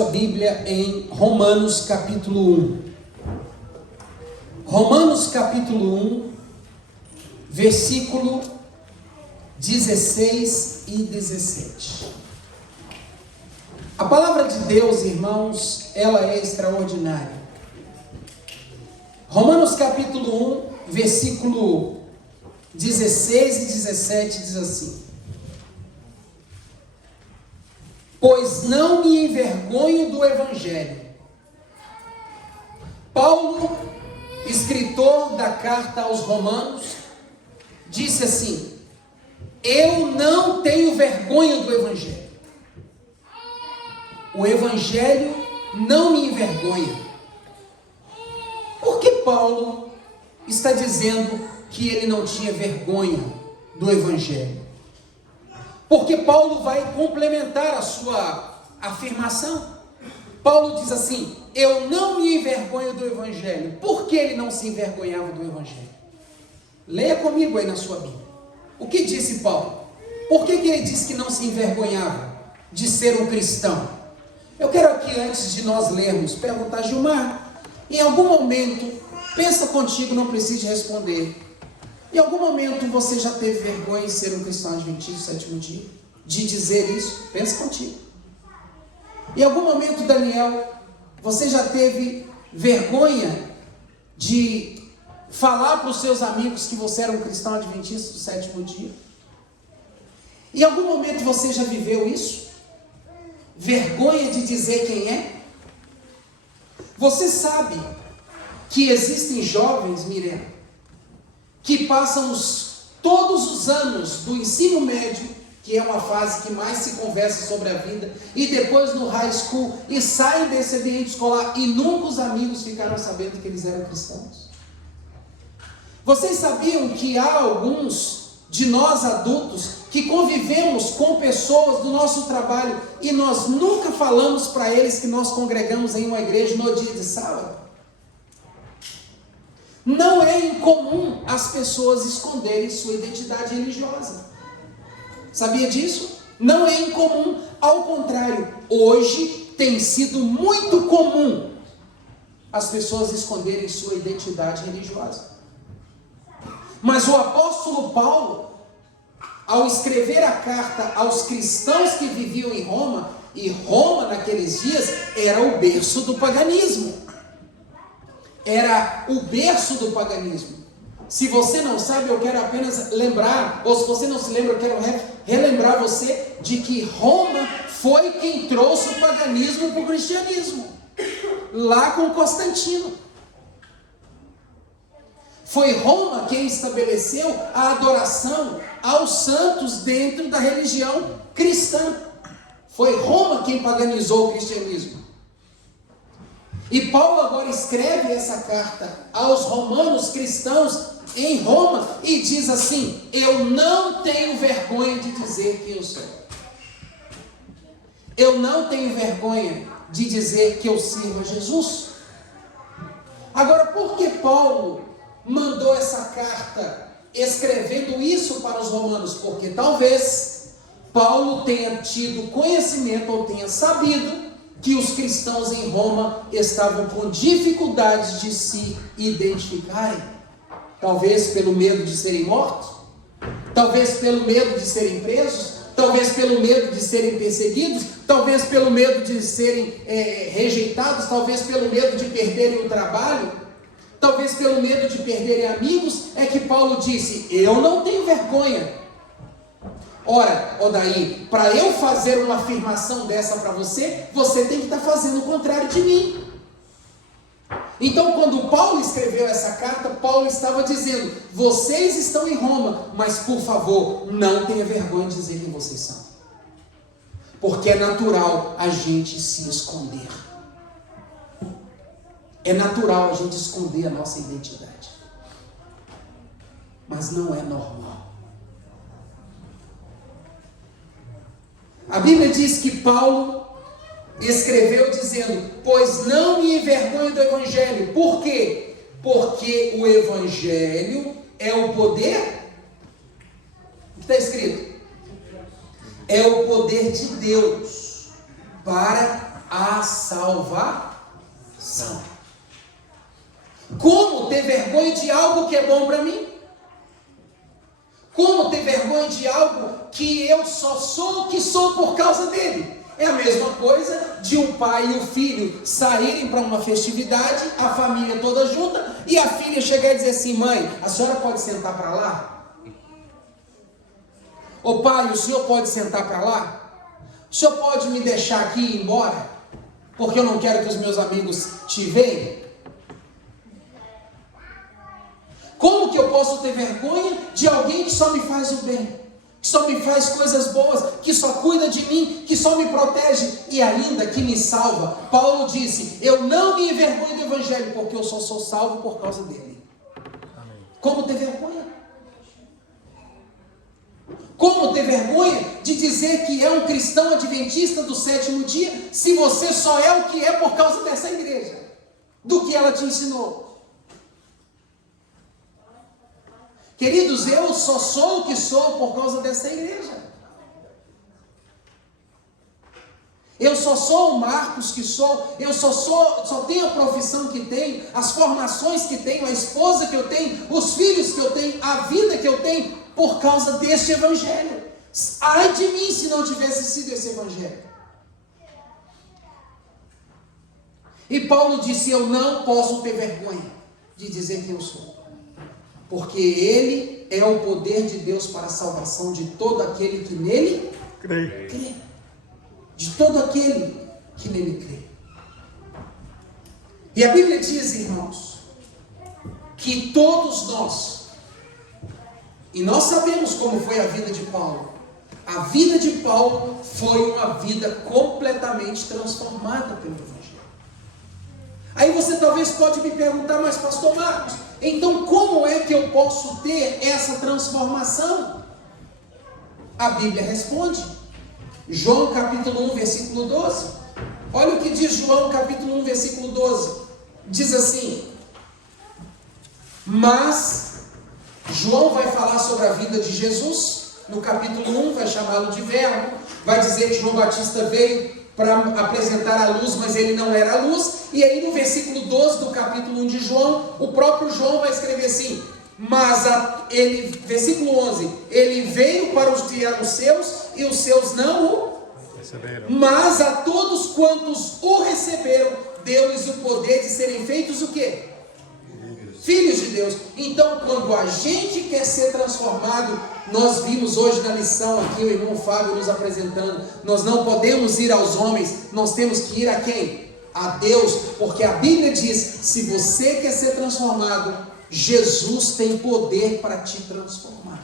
A Bíblia em Romanos capítulo 1. Romanos capítulo 1, versículo 16 e 17. A palavra de Deus, irmãos, ela é extraordinária. Romanos capítulo 1, versículo 16 e 17 diz assim: pois não me envergonho do Evangelho. Paulo, escritor da carta aos Romanos, disse assim: eu não tenho vergonha do Evangelho. O Evangelho não me envergonha. Por que Paulo está dizendo que ele não tinha vergonha do Evangelho? Porque Paulo vai complementar a sua afirmação. Paulo diz assim: eu não me envergonho do Evangelho. Por que ele não se envergonhava do Evangelho? Leia comigo aí na sua Bíblia. O que disse Paulo? Por que ele disse que não se envergonhava de ser um cristão? Eu quero aqui, antes de nós lermos, perguntar: Gilmar, em algum momento, pensa contigo, não precisa responder. Em algum momento você já teve vergonha de ser um cristão adventista do sétimo dia? De dizer isso? Pensa contigo. Em algum momento, Daniel, você já teve vergonha de falar para os seus amigos que você era um cristão adventista do sétimo dia? Em algum momento você já viveu isso? Vergonha de dizer quem é? Você sabe que existem jovens, Miriam, que passam todos os anos do ensino médio, que é uma fase que mais se conversa sobre a vida, e depois no high school, e saem desse ambiente escolar e nunca os amigos ficaram sabendo que eles eram cristãos? Vocês sabiam que há alguns de nós adultos que convivemos com pessoas do nosso trabalho e nós nunca falamos para eles que nós congregamos em uma igreja no dia de sábado? Não é incomum as pessoas esconderem sua identidade religiosa. Sabia disso? Não é incomum. Ao contrário, hoje tem sido muito comum as pessoas esconderem sua identidade religiosa. Mas o apóstolo Paulo, ao escrever a carta aos cristãos que viviam em Roma, e Roma naqueles dias era o berço do paganismo. Era o berço do paganismo. Se você não sabe, eu quero apenas lembrar, ou se você não se lembra, eu quero relembrar você de que Roma foi quem trouxe o paganismo para o cristianismo, lá com Constantino. Foi Roma quem estabeleceu a adoração aos santos dentro da religião cristã. Foi Roma quem paganizou o cristianismo. E Paulo agora escreve essa carta aos romanos cristãos em Roma e diz assim: eu não tenho vergonha de dizer quem eu sou. Eu não tenho vergonha de dizer que eu sirvo a Jesus. Agora, por que Paulo mandou essa carta escrevendo isso para os romanos? Porque talvez Paulo tenha tido conhecimento ou tenha sabido que os cristãos em Roma estavam com dificuldades de se identificarem. Talvez pelo medo de serem mortos, talvez pelo medo de serem presos, talvez pelo medo de serem perseguidos, talvez pelo medo de serem rejeitados, talvez pelo medo de perderem o trabalho, talvez pelo medo de perderem amigos, é que Paulo disse: eu não tenho vergonha. Ora, Odaí, para eu fazer uma afirmação dessa para você, você tem que estar fazendo o contrário de mim. Então, quando Paulo escreveu essa carta, Paulo estava dizendo: vocês estão em Roma, mas por favor, não tenha vergonha de dizer quem vocês são. Porque é natural a gente se esconder. É natural a gente esconder a nossa identidade. Mas não é normal. A Bíblia diz que Paulo escreveu dizendo: pois não me envergonho do Evangelho. Por quê? Porque o Evangelho é o poder. Está escrito: é o poder de Deus para a salvação. Como ter vergonha de algo que é bom para mim? Como ter vergonha de algo que eu só sou o que sou por causa dele? É a mesma coisa de um pai e o filho saírem para uma festividade, a família toda junta, e a filha chegar e dizer assim: mãe, a senhora pode sentar para lá? Ô pai, o senhor pode sentar para lá? O senhor pode me deixar aqui e ir embora? Porque eu não quero que os meus amigos te vejam? Como que eu posso ter vergonha de alguém que só me faz o bem, que só me faz coisas boas, que só cuida de mim, que só me protege e ainda que me salva? Paulo disse: eu não me envergonho do Evangelho, porque eu só sou salvo por causa dele. Amém. Como ter vergonha? Como ter vergonha de dizer que é um cristão adventista do sétimo dia, se você só é o que é por causa dessa igreja, do que ela te ensinou? Queridos, eu só sou o que sou por causa dessa igreja. Eu só sou o Marcos que sou, eu só tenho a profissão que tenho, as formações que tenho, a esposa que eu tenho, os filhos que eu tenho, a vida que eu tenho, por causa deste evangelho. Ai de mim se não tivesse sido esse evangelho. E Paulo disse: eu não posso ter vergonha de dizer quem eu sou, porque ele é o poder de Deus para a salvação de todo aquele que nele crê. De todo aquele que nele crê. E a Bíblia diz, irmãos, que todos nós, e nós sabemos como foi a vida de Paulo. A vida de Paulo foi uma vida completamente transformada pelo Evangelho. Aí você talvez pode me perguntar: mas pastor Marcos, então como é que eu posso ter essa transformação? A Bíblia responde. João capítulo 1, versículo 12. Olha o que diz João capítulo 1, versículo 12. Diz assim: mas João vai falar sobre a vida de Jesus. No capítulo 1 vai chamá-lo de verbo. Vai dizer que João Batista veio para apresentar a luz, mas ele não era a luz. E aí no versículo 12 do capítulo 1 de João, o próprio João vai escrever assim: versículo 11, ele veio para os que eram seus, e os seus não o receberam. Mas a todos quantos o receberam, deu-lhes o poder de serem feitos o quê? Filhos de Deus. Então, quando a gente quer ser transformado, nós vimos hoje na lição aqui o irmão Fábio nos apresentando, nós não podemos ir aos homens, nós temos que ir a quem? A Deus, porque a Bíblia diz: se você quer ser transformado, Jesus tem poder para te transformar.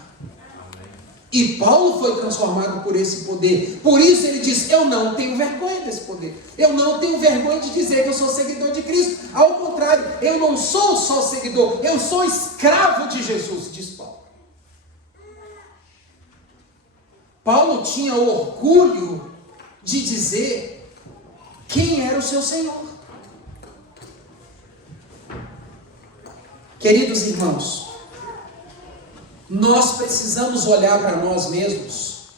E Paulo foi transformado por esse poder. Por isso ele diz: eu não tenho vergonha desse poder. Eu não tenho vergonha de dizer que eu sou seguidor de Cristo. Ao contrário, eu não sou só seguidor, eu sou escravo de Jesus, diz Paulo. Paulo tinha orgulho de dizer quem era o seu Senhor. Queridos irmãos, nós precisamos olhar para nós mesmos.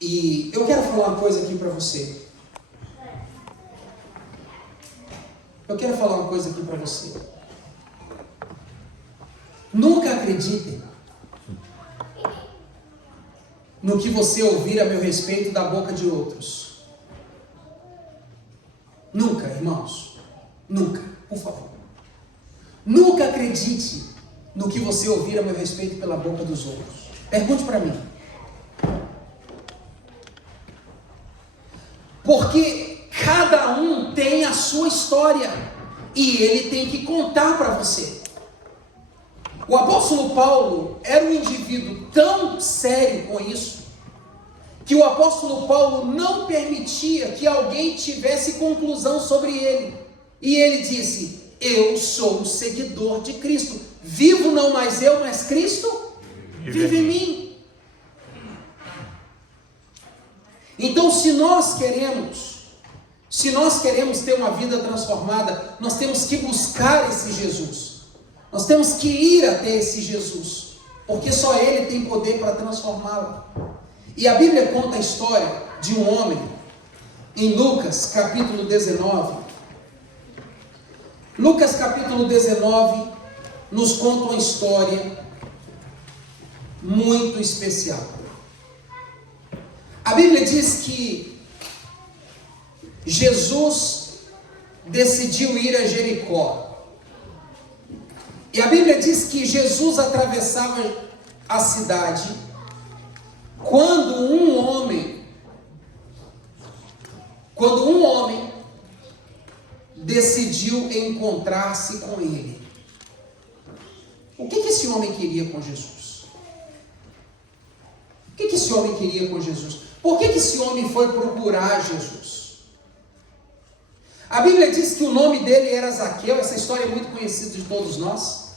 E eu quero falar uma coisa aqui para você. Nunca acreditem no que você ouvir a meu respeito da boca de outros. Nunca, irmãos. Nunca, por favor. Nunca acredite no que você ouvir a meu respeito pela boca dos outros. Pergunte para mim. Porque cada um tem a sua história e ele tem que contar para você. O apóstolo Paulo era um indivíduo tão sério com isso, que o apóstolo Paulo não permitia que alguém tivesse conclusão sobre ele. E ele disse: eu sou um seguidor de Cristo. Vivo não mais eu, mas Cristo vive em mim. Então, se nós queremos ter uma vida transformada, nós temos que buscar esse Jesus. Nós temos que ir até esse Jesus, porque só Ele tem poder para transformá-la. E a Bíblia conta a história de um homem, em Lucas capítulo 19. Lucas capítulo 19 nos conta uma história muito especial. A Bíblia diz que Jesus decidiu ir a Jericó. E a Bíblia diz que Jesus atravessava a cidade quando um homem decidiu encontrar-se com ele. O que esse homem queria com Jesus? O que esse homem queria com Jesus? Por que esse homem foi procurar Jesus? A Bíblia diz que o nome dele era Zaqueu. Essa história é muito conhecida de todos nós.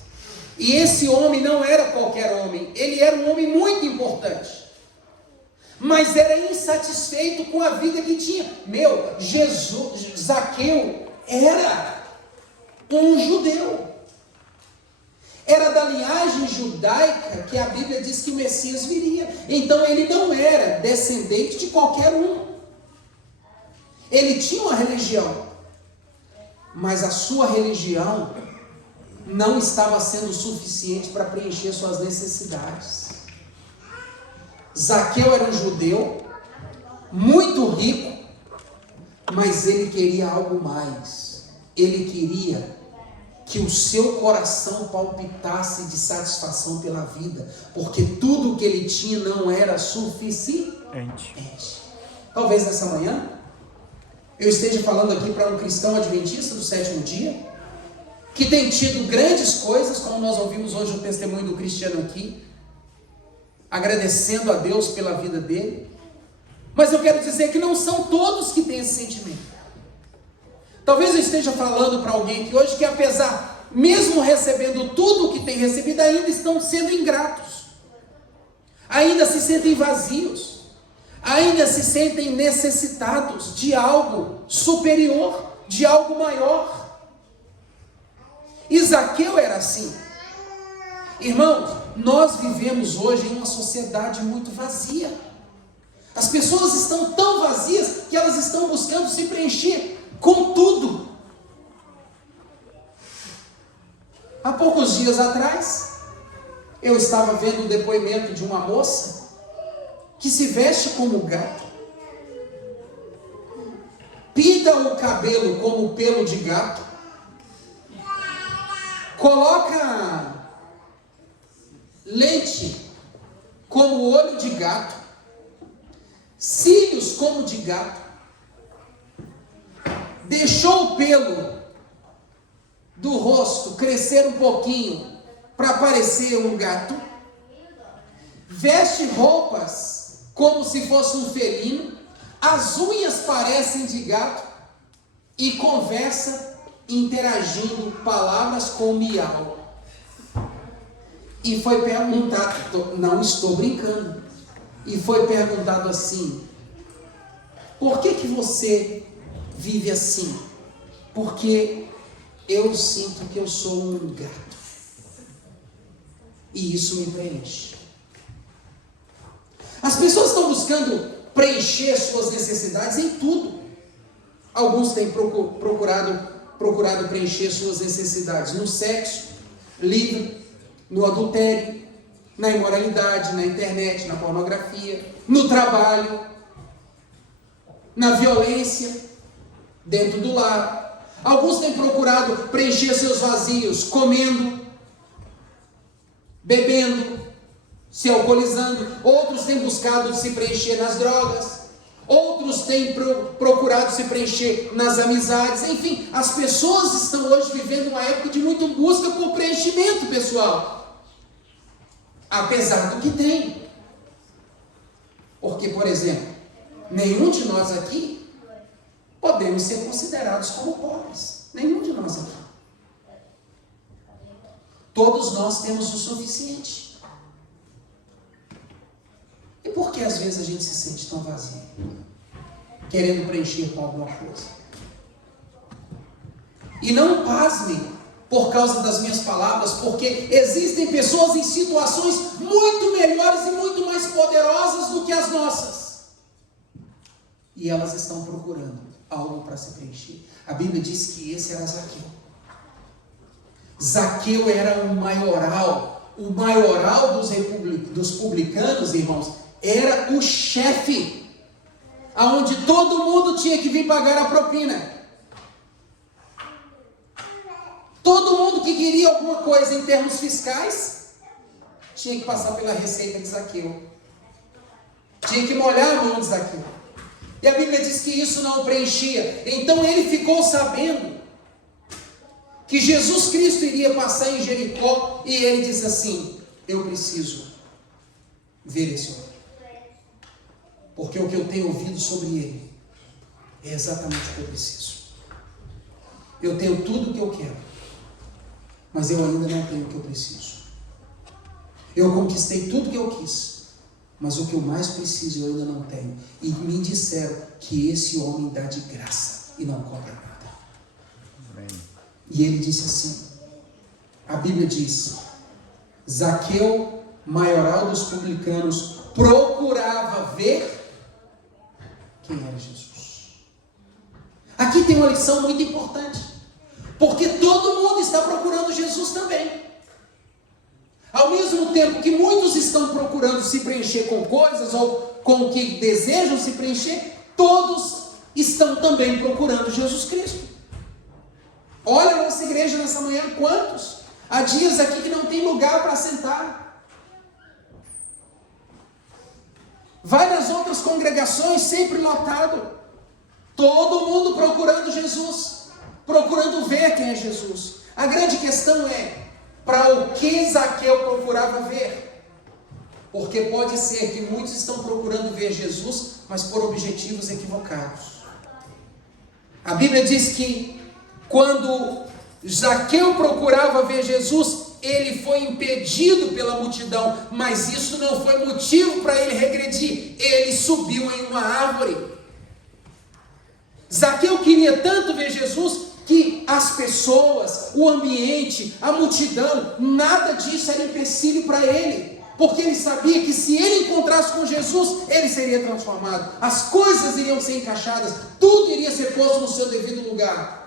E esse homem não era qualquer homem, ele era um homem muito importante, mas era insatisfeito com a vida que tinha. Zaqueu era um judeu, era da linhagem judaica que a Bíblia diz que o Messias viria. Então ele não era descendente de qualquer um, ele tinha uma religião, mas a sua religião não estava sendo suficiente para preencher suas necessidades. Zaqueu era um judeu, muito rico, mas ele queria algo mais. Ele queria que o seu coração palpitasse de satisfação pela vida, porque tudo que ele tinha não era suficiente. Talvez nessa manhã eu esteja falando aqui para um cristão adventista do sétimo dia, que tem tido grandes coisas, como nós ouvimos hoje o testemunho do Cristiano aqui, agradecendo a Deus pela vida dele. Mas eu quero dizer que não são todos que têm esse sentimento. Talvez eu esteja falando para alguém que hoje, que apesar, mesmo recebendo tudo o que tem recebido, ainda estão sendo ingratos, ainda se sentem vazios, ainda se sentem necessitados de algo superior, de algo maior. E Zaqueu era assim. Irmãos, nós vivemos hoje em uma sociedade muito vazia. As pessoas estão tão vazias que elas estão buscando se preencher com tudo. Há poucos dias atrás, eu estava vendo o depoimento de uma moça que se veste como gato, pinta o cabelo como pelo de gato, coloca lente como olho de gato, cílios como de gato, deixou o pelo do rosto crescer um pouquinho para parecer um gato, veste roupas como se fosse um felino, as unhas parecem de gato e conversa interagindo palavras com miau. E foi perguntado, não estou brincando, e foi perguntado assim: por que você vive assim? Porque eu sinto que eu sou um gato, e isso me preenche. As pessoas estão buscando preencher suas necessidades em tudo. Alguns têm procurado preencher suas necessidades no sexo livre, no adultério, na imoralidade, na internet, na pornografia, no trabalho, na violência, dentro do lar. Alguns têm procurado preencher seus vazios comendo, bebendo, se alcoolizando. Outros têm buscado se preencher nas drogas. Outros têm procurado se preencher nas amizades. Enfim, as pessoas estão hoje vivendo uma época de muita busca por preenchimento pessoal, apesar do que tem. Porque, por exemplo, nenhum de nós aqui podemos ser considerados como pobres. Nenhum de nós aqui. Todos nós temos o suficiente. E por que às vezes a gente se sente tão vazio, querendo preencher com alguma coisa? E não pasmem por causa das minhas palavras, porque existem pessoas em situações muito melhores e muito mais poderosas do que as nossas. e elas estão procurando algo para se preencher. A Bíblia diz que esse era Zaqueu. Zaqueu era o maioral dos publicanos, irmãos, era o chefe, aonde todo mundo tinha que vir pagar a propina. Todo mundo que queria alguma coisa em termos fiscais, tinha que passar pela receita de Zaqueu. Tinha que molhar a mão de Zaqueu. E a Bíblia diz que isso não o preenchia. Então ele ficou sabendo que Jesus Cristo iria passar em Jericó, e ele disse assim: eu preciso ver esse homem, porque o que eu tenho ouvido sobre ele é exatamente o que eu preciso. Eu tenho tudo o que eu quero, mas eu ainda não tenho o que eu preciso. Eu conquistei tudo o que eu quis, mas o que eu mais preciso eu ainda não tenho. E me disseram que esse homem dá de graça e não cobra nada. Amém. E ele disse assim, a Bíblia diz: Zaqueu, maioral dos publicanos, procurava ver quem era Jesus. Aqui tem uma lição muito importante, porque todo mundo está procurando Jesus também. Ao mesmo tempo que muitos estão procurando se preencher com coisas ou com o que desejam se preencher, todos estão também procurando Jesus Cristo. Olha a nossa igreja nessa manhã, quantos? Há dias aqui que não tem lugar para sentar. Vai nas outras congregações, sempre lotado. Todo mundo procurando Jesus, procurando ver quem é Jesus. A grande questão é: para o que Zaqueu procurava ver? Porque pode ser que muitos estão procurando ver Jesus, mas por objetivos equivocados. A Bíblia diz que quando Zaqueu procurava ver Jesus, ele foi impedido pela multidão, mas isso não foi motivo para ele regredir. Ele subiu em uma árvore. Zaqueu queria tanto ver Jesus que as pessoas, o ambiente, a multidão, nada disso era empecilho para ele, porque ele sabia que se ele encontrasse com Jesus, ele seria transformado, as coisas iriam ser encaixadas, tudo iria ser posto no seu devido lugar.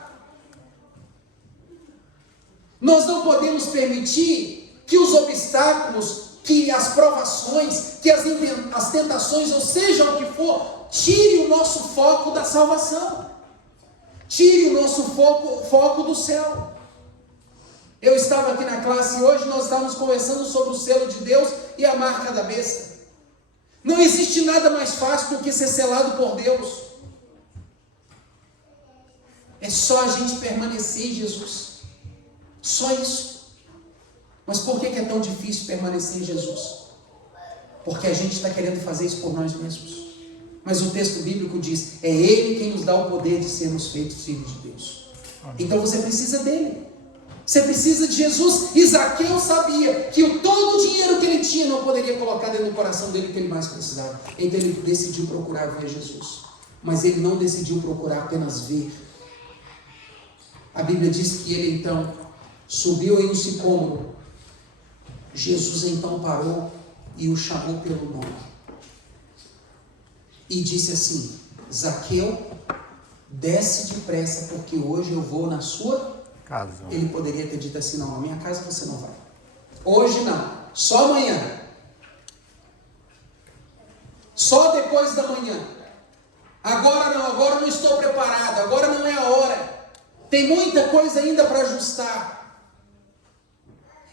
Nós não podemos permitir que os obstáculos, que as provações, que as tentações, ou seja o que for, tire o nosso foco da salvação. Tire o nosso foco do céu. Eu estava aqui na classe hoje, nós estávamos conversando sobre o selo de Deus e a marca da besta. Não existe nada mais fácil do que ser selado por Deus. É só a gente permanecer em Jesus. Só isso. Mas por que é tão difícil permanecer em Jesus? Porque a gente está querendo fazer isso por nós mesmos. Mas o texto bíblico diz: é Ele quem nos dá o poder de sermos feitos filhos de Deus. Então você precisa dele. Você precisa de Jesus. E Zaqueu sabia que todo o dinheiro que ele tinha não poderia colocar dentro do coração dele o que ele mais precisava. Então ele decidiu procurar ver Jesus. Mas ele não decidiu procurar apenas ver. A Bíblia diz que ele então subiu em um sicômoro. Jesus então parou e o chamou pelo nome. E disse assim: Zaqueu, desce depressa, porque hoje eu vou na sua casa. Ele poderia ter dito assim: não, na minha casa você não vai. Hoje não, só amanhã. Só depois da manhã. Agora não estou preparado, agora não é a hora. Tem muita coisa ainda para ajustar.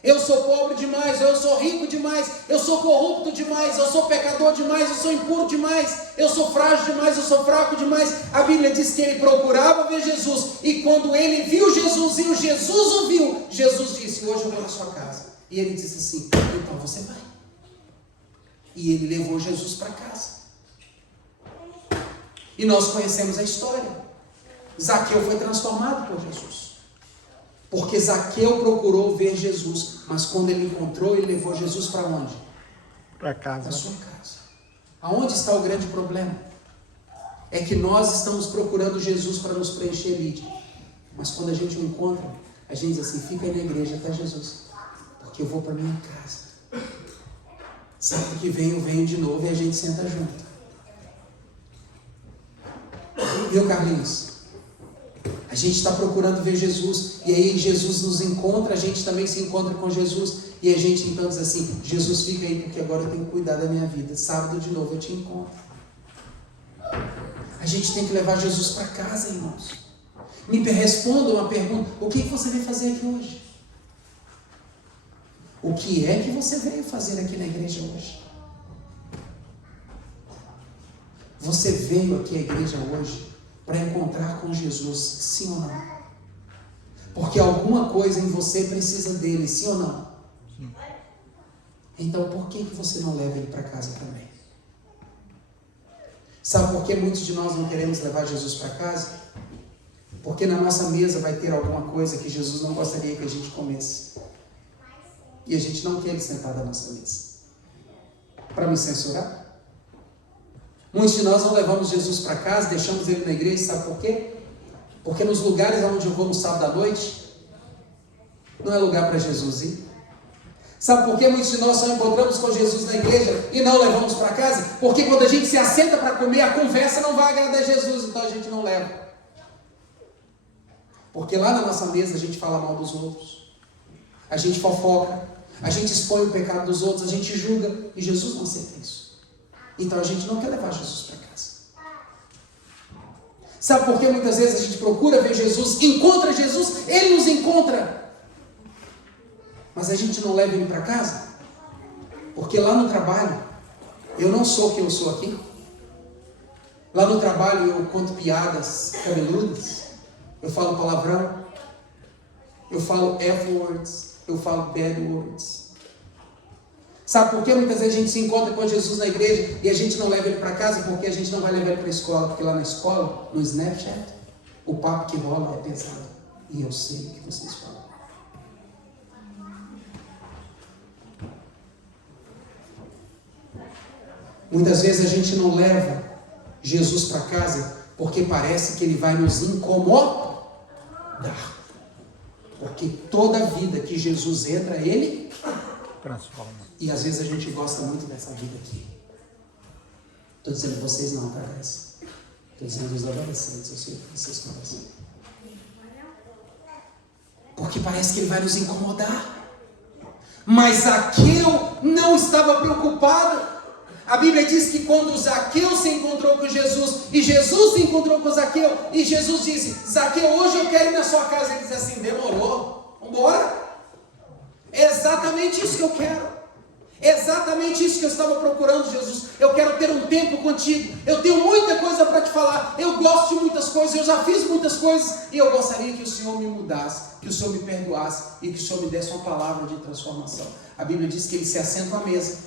Eu sou pobre demais, eu sou rico demais, eu sou corrupto demais, eu sou pecador demais, eu sou impuro demais, eu sou frágil demais, eu sou fraco demais. A Bíblia diz que ele procurava ver Jesus, e quando ele viu Jesus e o Jesus o viu, Jesus disse: hoje eu vou na sua casa. E ele disse assim: então você vai. E ele levou Jesus para casa. E nós conhecemos a história. Zaqueu foi transformado por Jesus. Porque Zaqueu procurou ver Jesus, mas quando ele encontrou, ele levou Jesus para onde? Para casa. Para sua casa. Aonde está o grande problema? É que nós estamos procurando Jesus para nos preencher, Lídia. Mas quando a gente o encontra, a gente diz assim: fica aí na igreja até Jesus, porque eu vou para minha casa. Sabe que vem, eu venho de novo e a gente senta junto. Viu, Carlinhos? A gente está procurando ver Jesus, e aí Jesus nos encontra, a gente também se encontra com Jesus, e a gente então diz assim: Jesus, fica aí, porque agora eu tenho que cuidar da minha vida. Sábado de novo eu te encontro. A gente tem que levar Jesus para casa, irmãos. Me responda uma pergunta: o que você veio fazer aqui hoje? O que é que você veio fazer aqui na igreja hoje? Você veio aqui à igreja hoje para encontrar com Jesus, sim ou não? Porque alguma coisa em você precisa dele, sim ou não? Sim. Então por que você não leva ele para casa também? Sabe por que muitos de nós não queremos levar Jesus para casa? Porque na nossa mesa vai ter alguma coisa que Jesus não gostaria que a gente comesse. E a gente não quer ele sentado à nossa mesa. Para me censurar? Muitos de nós não levamos Jesus para casa, deixamos ele na igreja, sabe por quê? Porque nos lugares onde eu vou no sábado à noite, não é lugar para Jesus ir. Sabe por que muitos de nós só encontramos com Jesus na igreja e não levamos para casa? Porque quando a gente se assenta para comer, a conversa não vai agradar Jesus, então a gente não leva. Porque lá na nossa mesa a gente fala mal dos outros, a gente fofoca, a gente expõe o pecado dos outros, a gente julga, e Jesus não aceita isso. Então a gente não quer levar Jesus para casa. Sabe por que muitas vezes a gente procura ver Jesus, encontra Jesus, ele nos encontra, mas a gente não leva ele para casa? Porque lá no trabalho, eu não sou quem eu sou aqui. Lá no trabalho eu conto piadas cabeludas, eu falo palavrão, eu falo F-words, eu falo bad words. Sabe por que muitas vezes a gente se encontra com Jesus na igreja e a gente não leva ele para casa? Porque a gente não vai levar ele para a escola. Porque lá na escola, no Snapchat, o papo que rola é pesado. E eu sei o que vocês falam. Muitas vezes a gente não leva Jesus para casa porque parece que ele vai nos incomodar. Porque toda vida que Jesus entra, ele transforma. E às vezes a gente gosta muito dessa vida aqui. Estou dizendo vocês não, tá, guys? Estou dizendo os adolescentes, eu sei que vocês conhecem. Porque parece que ele vai nos incomodar. Mas Zaqueu não estava preocupado. A Bíblia diz que quando Zaqueu se encontrou com Jesus, e Jesus se encontrou com Zaqueu, e Jesus disse: Zaqueu, hoje eu quero ir na sua casa. Ele disse assim: demorou, vamos embora. É exatamente isso que eu quero. É exatamente isso que eu estava procurando, Jesus. Eu quero ter um tempo contigo. Eu tenho muita coisa para te falar. Eu gosto de muitas coisas. Eu já fiz muitas coisas. E eu gostaria que o Senhor me mudasse, que o Senhor me perdoasse e que o Senhor me desse uma palavra de transformação. A Bíblia diz que eles se assentam à mesa.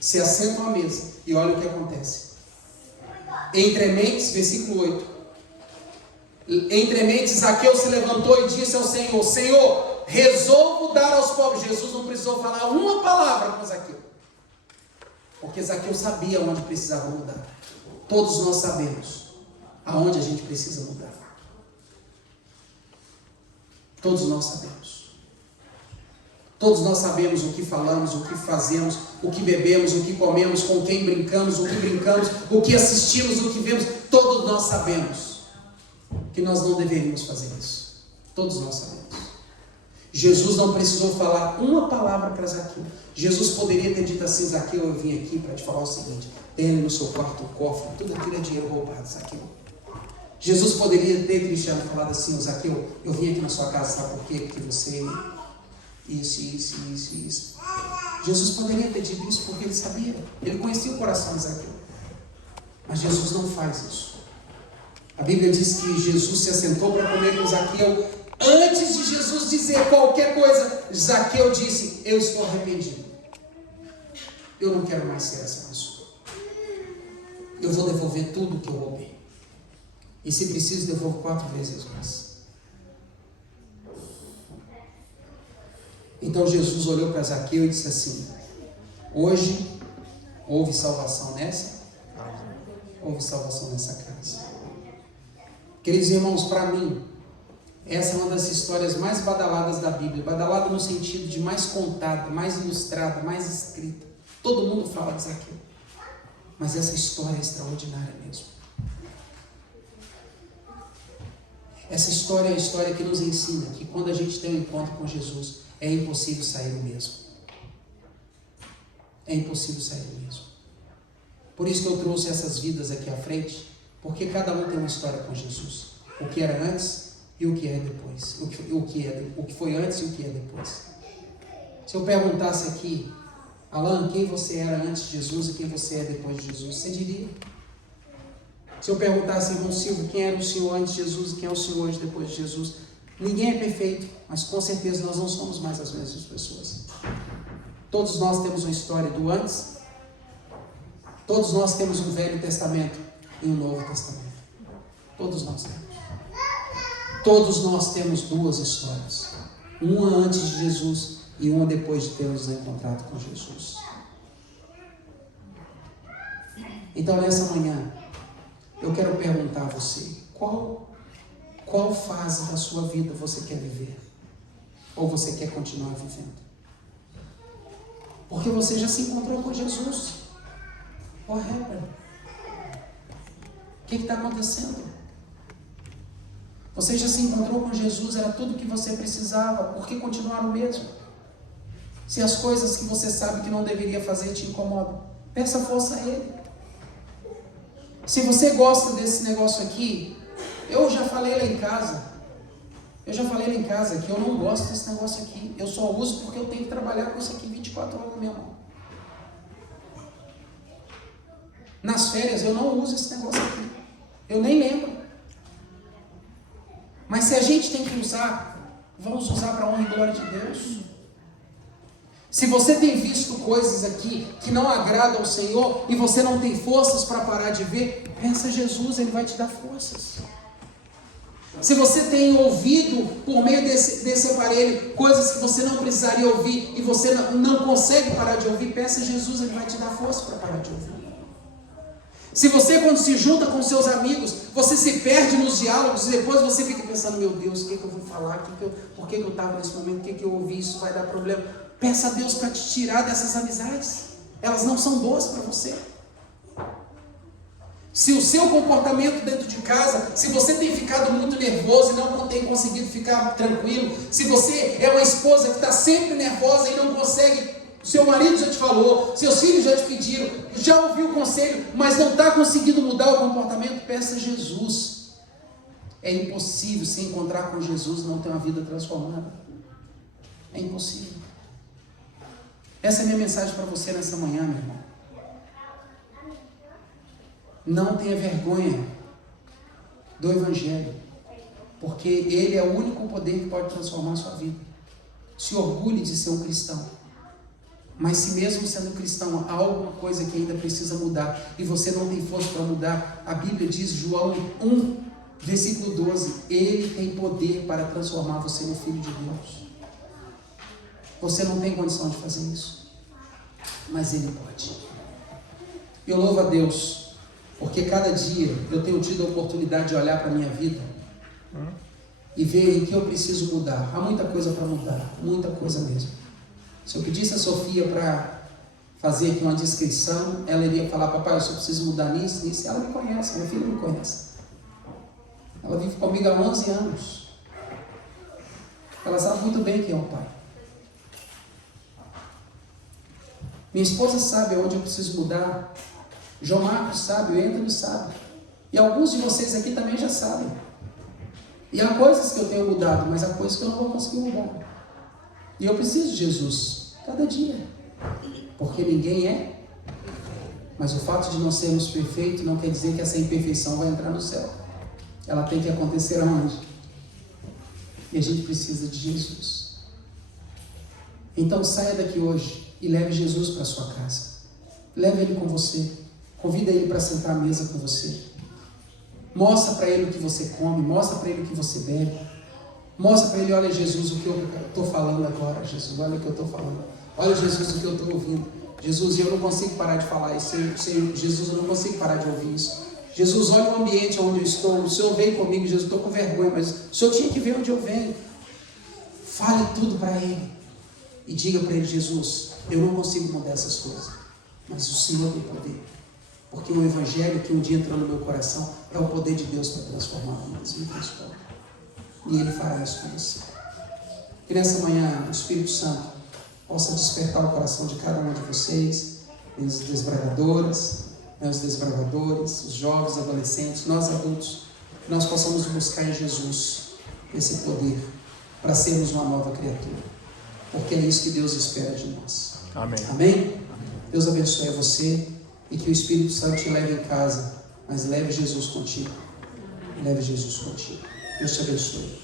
Se assentam à mesa. E olha o que acontece. Entre mentes, versículo 8. Entre mentes, Zaqueu se levantou e disse ao Senhor: Senhor, resolvo dar aos pobres. Jesus não precisou falar uma palavra com Zaqueu, porque Zaqueu sabia onde precisava mudar. Todos nós sabemos aonde a gente precisa mudar. Todos nós sabemos. Todos nós sabemos o que falamos, o que fazemos, o que bebemos, o que comemos, com quem brincamos, o que brincamos, o que assistimos, o que vemos. Todos nós sabemos que nós não deveríamos fazer isso. Todos nós sabemos. Jesus não precisou falar uma palavra para Zaqueu. Jesus poderia ter dito assim: Zaqueu, eu vim aqui para te falar o seguinte: tem ali no seu quarto o cofre, tudo aquilo é dinheiro roubado, Zaqueu. Jesus poderia ter, Cristiano, falado assim: Zaqueu, eu vim aqui na sua casa, sabe por quê? Porque você isso. Jesus poderia ter dito isso porque ele sabia, ele conhecia o coração de Zaqueu. Mas Jesus não faz isso. A Bíblia diz que Jesus se assentou para comer com Zaqueu. Antes de Jesus dizer qualquer coisa, Zaqueu disse: eu estou arrependido. Eu não quero mais ser essa pessoa. Eu vou devolver tudo que eu roubei. E se preciso, devolvo 4 vezes mais. Então Jesus olhou para Zaqueu e disse assim: hoje houve salvação nessa? Houve salvação nessa casa. Queridos irmãos, para mim, essa é uma das histórias mais badaladas da Bíblia. Badalada no sentido de mais contada, mais ilustrada, mais escrita. Todo mundo fala de Zaqueu. Mas essa história é extraordinária mesmo. Essa história é a história que nos ensina que quando a gente tem um encontro com Jesus, é impossível sair do mesmo. É impossível sair do mesmo. Por isso que eu trouxe essas vidas aqui à frente, porque cada um tem uma história com Jesus. O que era antes e o que é depois. O que foi antes e o que é depois. Se eu perguntasse aqui, Alan, quem você era antes de Jesus e quem você é depois de Jesus, você diria? Se eu perguntasse, irmão Silvio, quem era o senhor antes de Jesus e quem é o senhor hoje depois de Jesus, ninguém é perfeito, mas com certeza nós não somos mais as mesmas pessoas. Todos nós temos uma história do antes, todos nós temos um Velho Testamento e um Novo Testamento. Todos nós temos. Todos nós temos duas histórias. Uma antes de Jesus e uma depois de termos encontrado com Jesus. Então, nessa manhã, eu quero perguntar a você, qual fase da sua vida você quer viver? Ou você quer continuar vivendo? Porque você já se encontrou com Jesus. Correto. O que está acontecendo? Você já se encontrou com Jesus, era tudo o que você precisava. Por que continuar o mesmo? Se as coisas que você sabe que não deveria fazer te incomodam, peça força a Ele. Se você gosta desse negócio aqui, eu já falei lá em casa que eu não gosto desse negócio aqui. Eu só uso porque eu tenho que trabalhar com isso aqui 24 horas na minha mão. Nas férias eu não uso esse negócio aqui. Eu nem lembro. Mas se a gente tem que usar, vamos usar para a honra e glória de Deus. Se você tem visto coisas aqui que não agradam ao Senhor e você não tem forças para parar de ver, pensa Jesus, Ele vai te dar forças. Se você tem ouvido por meio desse aparelho coisas que você não precisaria ouvir e você não consegue parar de ouvir, peça Jesus, Ele vai te dar força para parar de ouvir. Se você, quando se junta com seus amigos, você se perde nos diálogos e depois você fica pensando, meu Deus, o que eu vou falar? Por que eu estava nesse momento? O que eu ouvi? Isso vai dar problema. Peça a Deus para te tirar dessas amizades. Elas não são boas para você. Se o seu comportamento dentro de casa, se você tem ficado muito nervoso e não tem conseguido ficar tranquilo, se você é uma esposa que está sempre nervosa e não consegue, seu marido já te falou, seus filhos já te pediram, já ouviu o conselho, mas não está conseguindo mudar o comportamento, peça a Jesus. É impossível se encontrar com Jesus e não ter uma vida transformada. É impossível. Essa é a minha mensagem para você nessa manhã, meu irmão. Não tenha vergonha do Evangelho, porque ele é o único poder que pode transformar a sua vida. Se orgulhe de ser um cristão, mas se mesmo sendo cristão há alguma coisa que ainda precisa mudar e você não tem força para mudar, a Bíblia diz, João 1, versículo 12, Ele tem poder para transformar você no Filho de Deus. Você não tem condição de fazer isso, mas Ele pode. Eu louvo a Deus, porque cada dia eu tenho tido a oportunidade de olhar para a minha vida e ver em que eu preciso mudar. Há muita coisa para mudar, muita coisa mesmo. Se eu pedisse a Sofia para fazer aqui uma descrição, ela iria falar, papai, eu só preciso mudar nisso, nisso. Ela me conhece, minha filha me conhece. Ela vive comigo há 11 anos. Ela sabe muito bem quem é o pai. Minha esposa sabe onde eu preciso mudar. João Marcos sabe, o Êntalo sabe. E alguns de vocês aqui também já sabem. E há coisas que eu tenho mudado, mas há coisas que eu não vou conseguir mudar. E eu preciso de Jesus, cada dia. Porque ninguém é. Mas o fato de não sermos perfeitos não quer dizer que essa imperfeição vai entrar no céu. Ela tem que acontecer aonde? E a gente precisa de Jesus. Então saia daqui hoje e leve Jesus para a sua casa. Leve Ele com você. Convida Ele para sentar à mesa com você. Mostra para Ele o que você come. Mostra para Ele o que você bebe. Mostra para Ele, olha Jesus, o que eu estou falando agora. Jesus, olha o que eu estou falando. Olha Jesus, o que eu estou ouvindo. Jesus, eu não consigo parar de falar isso. Senhor, Jesus, eu não consigo parar de ouvir isso. Jesus, olha o ambiente onde eu estou. O Senhor veio comigo, Jesus, estou com vergonha, mas o Senhor tinha que ver onde eu venho. Fale tudo para Ele. E diga para Ele, Jesus, eu não consigo mudar essas coisas, mas o Senhor tem poder. Porque o Evangelho que um dia entrou no meu coração é o poder de Deus para transformar vidas, me transforma. E Ele fará isso com você. Que nessa manhã o Espírito Santo possa despertar o coração de cada um de vocês, as desbravadoras, os desbravadores, os jovens, adolescentes, nós adultos, que nós possamos buscar em Jesus esse poder para sermos uma nova criatura, porque é isso que Deus espera de nós. Amém. Amém? Deus abençoe a você e que o Espírito Santo te leve em casa, mas leve Jesus contigo. Leve Jesus contigo. Deus te abençoe.